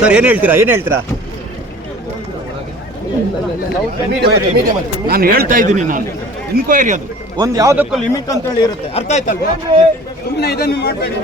Sir ಏನ್ ಹೇಳ್ತೀರಾ ಏನ್ ಹೇಳ್ತೀರಾ? ನಾನು ಹೇಳ್ತಾ ಇದ್ದೀನಿ ನಾನು. ಇನ್ಕ್ವೈರಿ ಅದು. ಒಂದು ಯಾವುದಕ್ಕೂ ಲಿಮಿಟ್ ಅಂತ ಹೇಳಿ ಇರುತ್ತೆ. ಅರ್ಥ ಆಯ್ತಲ್ವಾ? ಸುಮ್ಮನೆ ಇದನ್ನು ಮಾಡಬೇಡಿ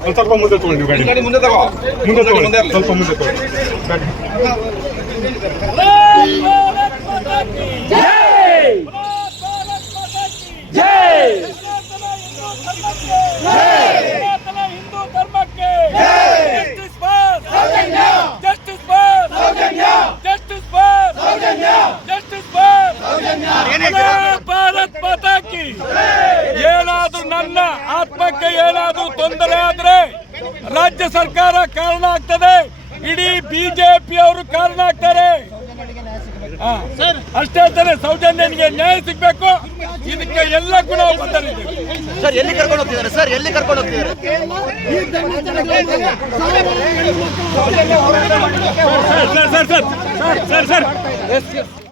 ಒಂದ್ ಸ್ವಲ್ಪ ಮುಂದೆ ತಗೊಳ್ಳಿ ನೀವು ಗಾಡಿ ಮುಂದೆ ತಗೋ ಮುಂದೆ ತಗೊಳ್ಳಿ ಸ್ವಲ್ಪ ಮುಂದೆ ತಗೊಳ್ಳಿ ಗಾಡಿ ಭಾರತ್ ಪತಾಕಿ ಏನಾದ್ರೂ ನನ್ನ ಆತ್ಮಕ್ಕೆ ಏನಾದ್ರೂ ತೊಂದರೆ ಆದ್ರೆ ರಾಜ್ಯ ಸರ್ಕಾರ ಕಾರಣ ಆಗ್ತದೆ ಇಡೀ ಬಿಜೆಪಿ ಅವರು ಕಾರಣ ಆಗ್ತಾರೆ. ಅಷ್ಟೇ ತಾನೆ ಸೌಜನ್ಯನಿಗೆ ನ್ಯಾಯ ಸಿಗ್ಬೇಕು ಇದಕ್ಕೆ ಎಲ್ಲ ಗುಣ ಬದ್ಧರಿದ್ದೇವೆ ಸರ್ ಎಲ್ಲಿ ಕರ್ಕೊಂಡು ಹೋಗ್ತಿದ್ದಾರೆ ಸರ್ ಎಲ್ಲಿ ಕರ್ಕೊಂಡು ಹೋಗ್ತಿದ್ದಾರೆ sir sir sir sir sir